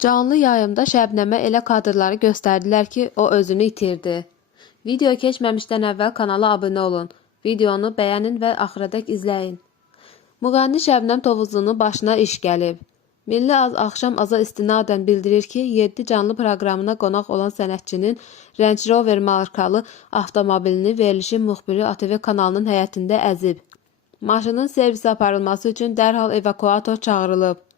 Canlı yayımda Şəbnəmə elə kadrları göstərdilər ki, o özünü itirdi. Video keçməmişdən əvvəl kanala abunə olun. Videonu bəyənin və axıradək izləyin. Müğənni Şəbnəm Tovuzlunun başına iş gəlib. Milli Az axşam aza istinadən bildirir ki, 7 canlı proqramına qonaq olan sənətçinin Range Rover markalı avtomobilini verilişin müxbiri ATV kanalının həyətində əzib. Maşının servisə aparılması üçün dərhal evakuator çağırılıb.